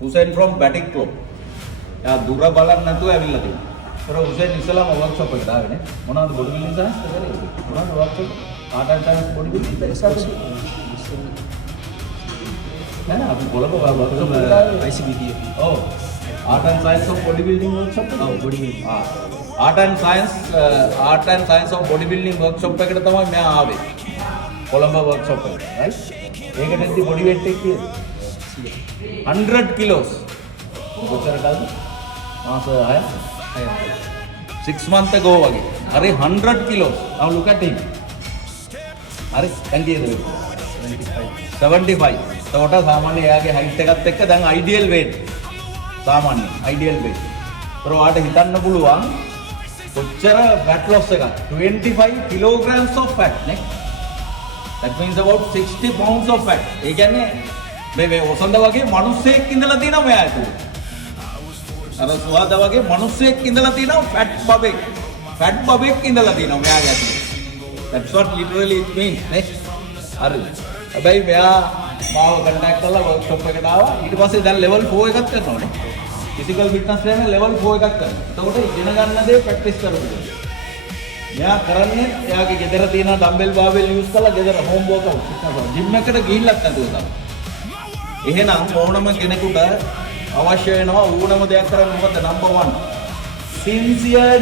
Hussein from Batik Club. යා දුර බලන්න නැතුව ඇවිල්ලා තියෙනවා. ඒතර හුසෙන් ඉස්සලාම වර්ක්ෂොප් එකට ආවේ නේ. මොනවද බොඩි බිල්ඩින් සයන්ස් කරේ? මොනවද workshop? Art and science body building exercise. නෑ නෑ අපි කොළඹ වර්ක්ෂොප් එකට ICBT. ඔව්. Art and science of body building workshop. ඔව් body building. Art and science of body building workshop එකට තමයි මෙයා ආවේ. කොළඹ වර්ක්ෂොප් එකට. රයිට්. ඒකටදී බොඩි වේට් එක කීයද? 100 kilos. කොච්චර කාලද? මාස 6 months ago wage. Hare 100 kilos. Now look at him. Hare engage 75. එතකොට සාමාන්‍ය එයාගේ height එකත් එක්ක දැන් ideal weight. සාමාන්‍ය ideal weight. ඒතර ඔයාලට හිතන්න පුළුවන් කොච්චර fat loss එකක්. 25 kilograms of fat නේ. That means about 60 pounds of fat. ඒ කියන්නේ මේ ඔසන්ද වගේ මිනිස්සෙක් ඉඳලා තියෙනවා මෙයා ඇතුලේ. අර සුවාද වගේ මිනිස්සෙක් ඉඳලා තියෙනවා ෆැට් බබෙක් ඉඳලා තියෙනවා මෙයාගේ ඇතුලේ. That's what literally it means නේ. හරි. හැබැයි මෙයා මාව කන්ටැක්ට් කරලා වර්ක්ෂොප් එකට ආවා. ඊට පස්සේ දැන් level 4 එකක් කරනවා නේ. physical fitness trainer level 4 එකක් කරනවා. එතකොට ඉගෙන ගන්න දේ ප්‍රැක්ටිස් කරනවා. මෙයා කරන්නේ එයාගේ ගෙදර තියෙන ඩම්බෙල් බාබෙල් යූස් කරලා ගෙදර හෝම් වර්ක්අවුට් කරනවා. ජිම් එකට ගිහිල්ලත් නැතුව තමයි. එහෙනම් ඕනම කෙනෙකුට අවශ්‍ය වෙනවා ඕනම දෙයක් කරන්න මොකද නම්බර් 1 sincere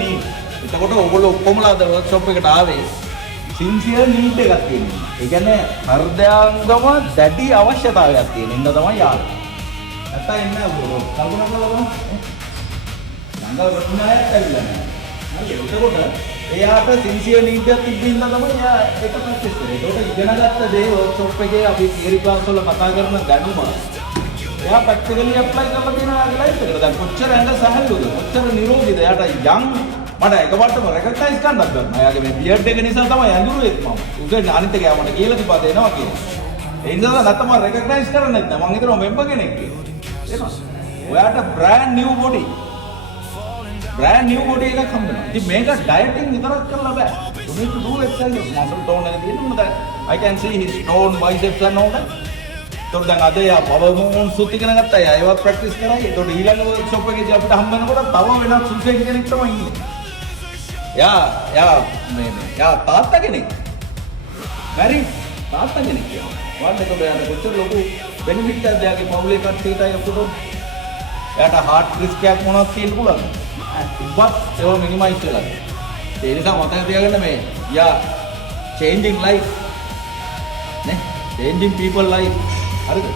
need. එතකොට ඔයගොල්ලෝ ඔක්කොමලා අද වර්ක්ෂොප් එකට ආවේ sincere need එකක් තියෙනවා. ඒ කියන්නේ හෘදයාංගම දැඩි අවශ්‍යතාවයක් තියෙන ඉන්න තමයි ආවේ. නැත්තම් එන්නේ කල්පනා කරලා බලන්න. නංගා වුණායක් ඇවිල්ලා නැහැ. හරි එතකොට එයාට sincere need එකක් තිබ්බින්ද තමයි එයා ඒක ප්‍රැක්ටිස් කරේ. ඒකට ඉගෙනගත්ත දේ වර්ක්ෂොප් එකේ අපි තියරි ක්ලාස් වල කතා කරන දැනුම එයා ප්‍රැක්ටිකලි ඇප්ලයි කරලා තියෙනවා ලයිෆ් එකට. දැන් කොච්චර ඇඟ සැහැල්ලුද? කොච්චර නිරෝගීද? එයාට යම් මට එකපාරටම රෙකග්නයිස් කරන්නත් බැහැ. එයාගේ මේ බියර්ඩ් එක නිසා තමයි ඇඳුරුවේ මම. උදේ අනිත් එක මට කියලා තිබ්බා දෙනවා කියලා. ඒ නිසා නැත්තම් මම රෙකග්නයිස් කරන්නේ නැහැ. මම හිතනවා මෙම්බර් කෙනෙක් කියලා. එනවා. ඔයාට brand new body එකක් හම්බ වෙනවා. ඉතින් මේක ඩයටින් විතරක් කරලා බෑ. You need to do exercise. muscle tone එක තියෙනවා. මොකද I can see his tone biceps and all that. ඒතකොට දැන් අද යා power movements උත් ඉගෙන ගත්තා. ඒවා ප්‍රැක්ටිස් කරා. ඒතකොට ඊළඟ workshop එකේදී අපිට හම්බ වෙනකොට තව වෙනත් සුසෙන් කෙනෙක් තමයි ඉන්නේ. යා තාත්තා කෙනෙක්. මැරිඩ් තාත්තා කෙනෙක් කියනවා. වාඩ් එකට යන කොච්චර ලොකු බෙනිෆිට් එකක්ද යාගේ පවුලේ කට්ටියටයි අපිට. එයාට heart risk එකක් මොනවද තියෙන්න පුළුවන්ද? ඉබ්බත් ඒවා මිනිමයිස් වෙලා. ඒ නිසා මතක තියාගන්න මේ changing life නේ changing people life හරිද?